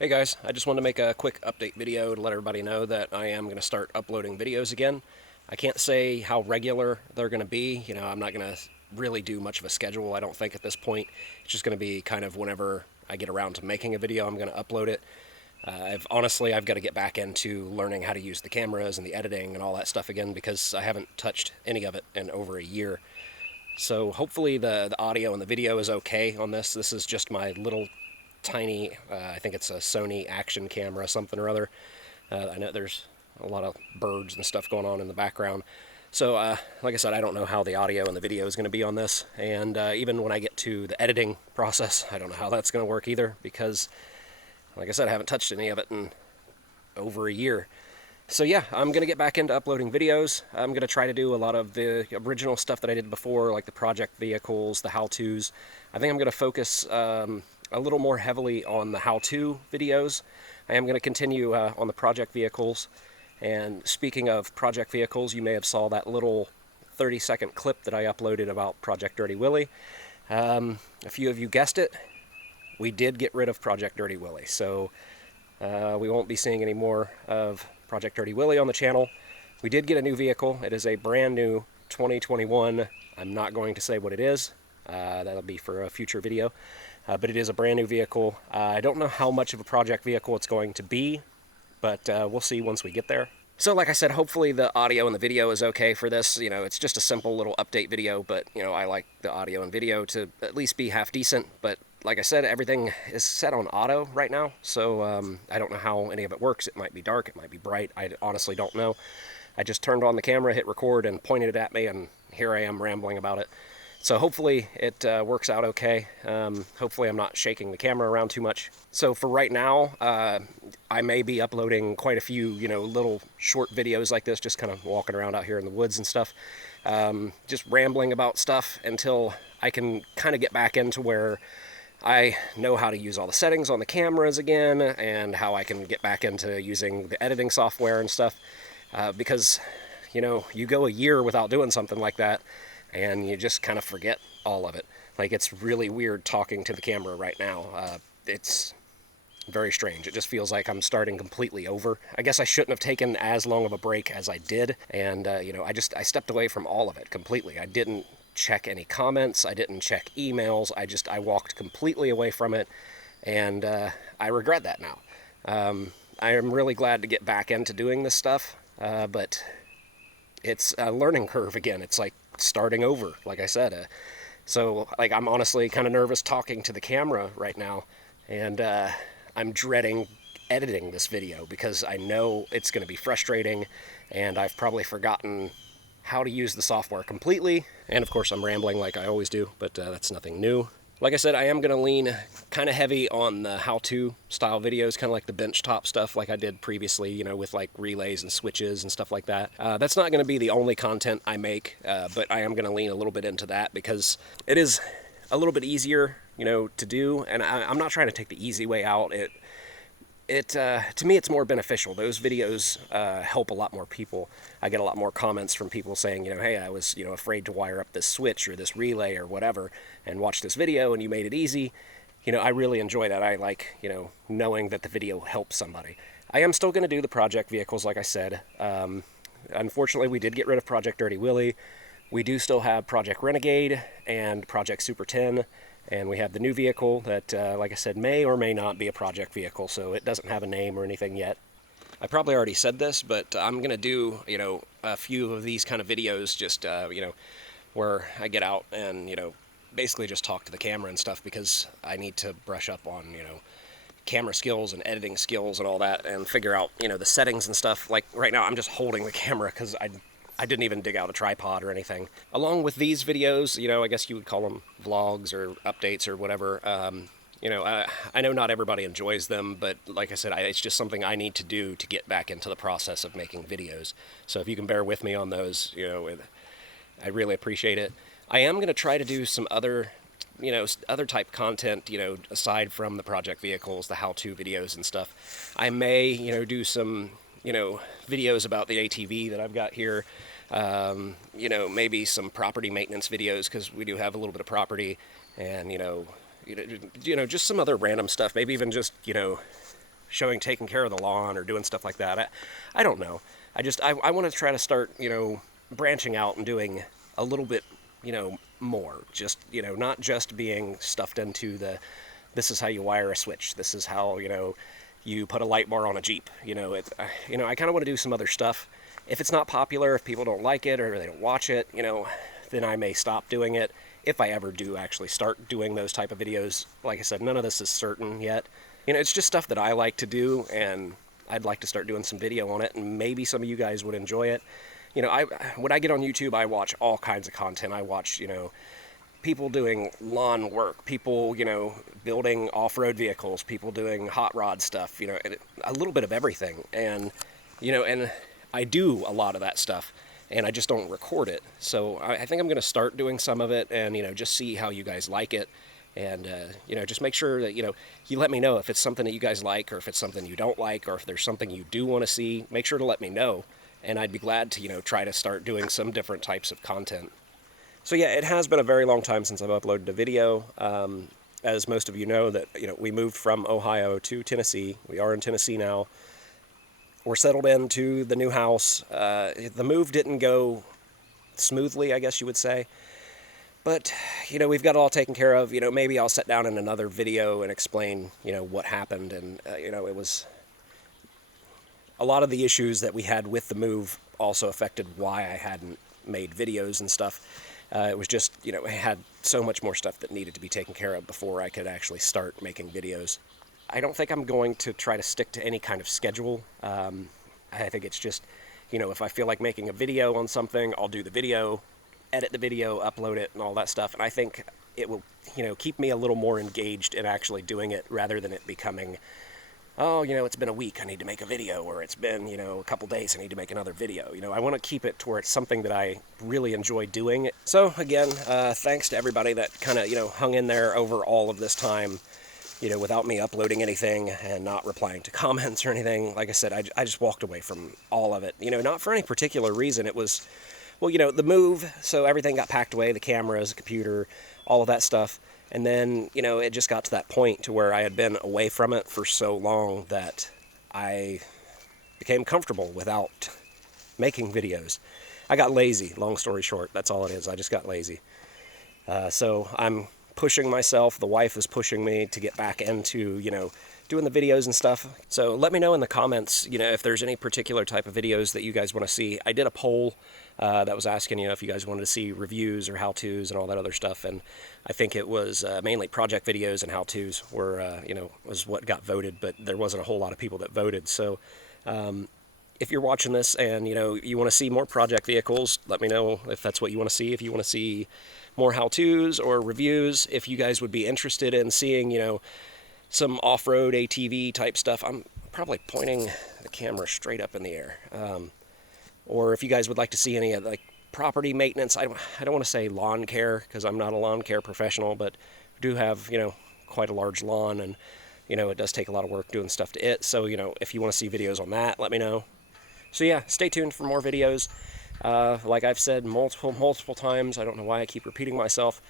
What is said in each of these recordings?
Hey guys, I just wanted to make a quick update video to let everybody know that I am going to start uploading videos again. I can't say how regular they're going to be. I'm not going to really do much of a schedule, I don't think, at this point. It's just going to be kind of whenever I get around to making a video, I'm going to upload it. I've got to get back into learning how to use the cameras and the editing and all that stuff again because I haven't touched any of it in over a year. So hopefully the audio and the video is okay on this. This is just my little tiny, I think it's a Sony Action Camera, something or other. I know there's a lot of birds and stuff going on in the background. So, like I said, I don't know how the audio and the video is going to be on this. And even when I get to the editing process, I don't know how that's going to work either because, like I said, I haven't touched any of it in over a year. So yeah, I'm going to get back into uploading videos. I'm going to try to do a lot of the original stuff that I did before, like the project vehicles, the how-tos. I think I'm going to focus a little more heavily on the how-to videos. I am going to continue on the project vehicles. And speaking of project vehicles, you may have saw that little 30-second clip that I uploaded about Project Dirty Willy. A few of you guessed it. We did get rid of Project Dirty Willy, so we won't be seeing any more of Project Dirty Willy on the channel. We did get a new vehicle. It is a brand new 2021. I'm not going to say what it is. That'll be for a future video. But it is a brand new vehicle. I don't know how much of a project vehicle it's going to be, but we'll see once we get there. So like I said, hopefully the audio and the video is okay for this. It's just a simple little update video, but I like the audio and video to at least be half decent. But like I said, everything is set on auto right now, so I don't know how any of it works. It might be dark, it might be bright. I honestly don't know. I just turned on the camera, hit record, and pointed it at me, and here I am rambling about it. So hopefully it works out okay. Hopefully I'm not shaking the camera around too much. So for right now, I may be uploading quite a few, little short videos like this, just kind of walking around out here in the woods and stuff. Just rambling about stuff until I can kind of get back into where I know how to use all the settings on the cameras again and how I can get back into using the editing software and stuff. Because, you go a year without doing something like that, and you just kind of forget all of it. Like, it's really weird talking to the camera right now. It's very strange. It just feels like I'm starting completely over. I guess I shouldn't have taken as long of a break as I did, and I stepped away from all of it completely. I didn't check any comments, I didn't check emails, I walked completely away from it, and I regret that now. I am really glad to get back into doing this stuff, but it's a learning curve again. It's like starting over, like I said. So I'm honestly kind of nervous talking to the camera right now, and I'm dreading editing this video because I know it's going to be frustrating, and I've probably forgotten how to use the software completely. And of course I'm rambling like I always do, but that's nothing new. Like I said, I am going to lean kind of heavy on the how-to style videos, kind of like the benchtop stuff like I did previously, with like relays and switches and stuff like that. That's not going to be the only content I make, but I am going to lean a little bit into that because it is a little bit easier, to do. And I'm not trying to take the easy way out. To me, it's more beneficial. Those videos help a lot more people. I get a lot more comments from people saying, hey, I was, afraid to wire up this switch or this relay or whatever, and watch this video and you made it easy. I really enjoy that. I like, knowing that the video helps somebody. I am still going to do the project vehicles, like I said. Unfortunately, we did get rid of Project Dirty Willy. We do still have Project Renegade and Project Super 10. And we have the new vehicle that, like I said, may or may not be a project vehicle, so it doesn't have a name or anything yet. I probably already said this, but I'm going to do, a few of these kind of videos just, where I get out and, basically just talk to the camera and stuff because I need to brush up on, camera skills and editing skills and all that and figure out, the settings and stuff. Like right now I'm just holding the camera because I didn't even dig out a tripod or anything. Along with these videos, I guess you would call them vlogs or updates or whatever. I know not everybody enjoys them, but like I said, it's just something I need to do to get back into the process of making videos. So if you can bear with me on those, I really appreciate it. I am going to try to do some other type content, aside from the project vehicles, the how-to videos and stuff. I may, do some, videos about the ATV that I've got here. Maybe some property maintenance videos because we do have a little bit of property, and just some other random stuff. Maybe even just showing taking care of the lawn or doing stuff like that. I don't know. I want to try to start, branching out and doing a little bit, more. Just, not just being stuffed into this is how you wire a switch. This is how, you put a light bar on a Jeep. I kind of want to do some other stuff. If it's not popular, if people don't like it or they don't watch it, then I may stop doing it. If I ever do actually start doing those type of videos, like I said, none of this is certain yet. It's just stuff that I like to do, and I'd like to start doing some video on it, and maybe some of you guys would enjoy it. When I get on YouTube, I watch all kinds of content. I watch, people doing lawn work, people, building off-road vehicles, people doing hot rod stuff, a little bit of everything. And, and I do a lot of that stuff, and I just don't record it. So I think I'm going to start doing some of it and, just see how you guys like it. And, just make sure that, you let me know if it's something that you guys like, or if it's something you don't like, or if there's something you do want to see. Make sure to let me know, and I'd be glad to, try to start doing some different types of content. So yeah, it has been a very long time since I've uploaded a video. As most of you know, that we moved from Ohio to Tennessee. We are in Tennessee now. We're settled into the new house. The move didn't go smoothly, I guess you would say. But, we've got it all taken care of. Maybe I'll sit down in another video and explain, what happened. And, it was a lot of the issues that we had with the move also affected why I hadn't made videos and stuff. It was just, I had so much more stuff that needed to be taken care of before I could actually start making videos. I don't think I'm going to try to stick to any kind of schedule. I think it's just, if I feel like making a video on something, I'll do the video, edit the video, upload it, and all that stuff. And I think it will, keep me a little more engaged in actually doing it, rather than it becoming, oh, it's been a week, I need to make a video, or it's been, a couple days, I need to make another video. I want to keep it to where it's something that I really enjoy doing. So again, thanks to everybody that kind of, hung in there over all of this time, without me uploading anything and not replying to comments or anything. Like I said, I just walked away from all of it, not for any particular reason. It was, well, the move, so everything got packed away, the cameras, the computer, all of that stuff. And then, it just got to that point to where I had been away from it for so long that I became comfortable without making videos. I got lazy, long story short. That's all it is. I just got lazy. So I'm pushing myself. The wife is pushing me to get back into, doing the videos and stuff. So let me know in the comments, if there's any particular type of videos that you guys want to see. I did a poll that was asking, if you guys wanted to see reviews or how-tos and all that other stuff. And I think it was mainly project videos and how-tos were, was what got voted, but there wasn't a whole lot of people that voted. So if you're watching this and, you want to see more project vehicles, let me know if that's what you want to see. If you want to see more how-tos or reviews, if you guys would be interested in seeing, some off-road ATV type stuff. I'm probably pointing the camera straight up in the air. Or if you guys would like to see any of like property maintenance, I don't want to say lawn care, because I'm not a lawn care professional, but we do have, quite a large lawn, and, it does take a lot of work doing stuff to it. So, if you want to see videos on that, let me know. So yeah, stay tuned for more videos. Like I've said multiple times, I don't know why I keep repeating myself.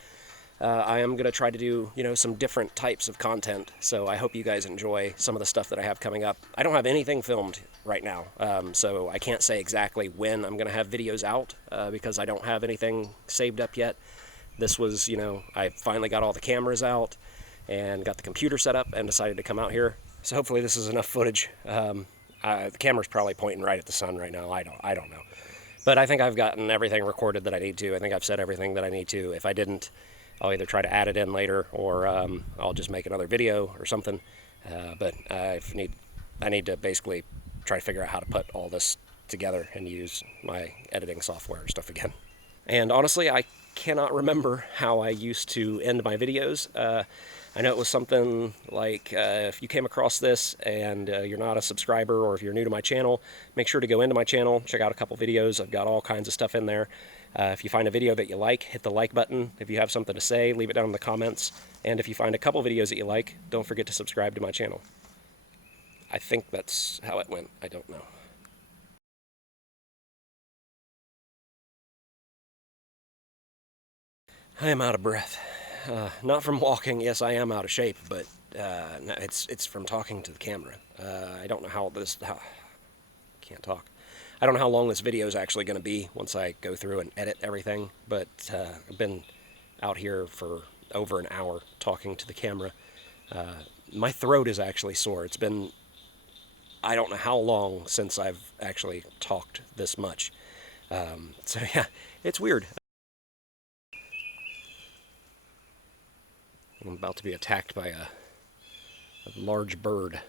I am going to try to do, some different types of content, so I hope you guys enjoy some of the stuff that I have coming up. I don't have anything filmed right now, so I can't say exactly when I'm going to have videos out, because I don't have anything saved up yet. This was, I finally got all the cameras out and got the computer set up and decided to come out here. So hopefully this is enough footage. The camera's probably pointing right at the sun right now. I don't know. But I think I've gotten everything recorded that I need to. I think I've said everything that I need to. If I didn't, I'll either try to add it in later, or I'll just make another video or something. But I need to basically try to figure out how to put all this together and use my editing software and stuff again. And honestly, I cannot remember how I used to end my videos. I know it was something like, if you came across this and you're not a subscriber, or if you're new to my channel, make sure to go into my channel, check out a couple videos. I've got all kinds of stuff in there. If you find a video that you like, hit the like button. If you have something to say, leave it down in the comments. And if you find a couple videos that you like, don't forget to subscribe to my channel. I think that's how it went. I don't know. I am out of breath. Not from walking. Yes, I am out of shape, but No, it's from talking to the camera. I don't know can't talk. I don't know how long this video is actually going to be once I go through and edit everything, but I've been out here for over an hour talking to the camera. My throat is actually sore. It's been, I don't know how long since I've actually talked this much. So yeah, it's weird. I'm about to be attacked by a large bird.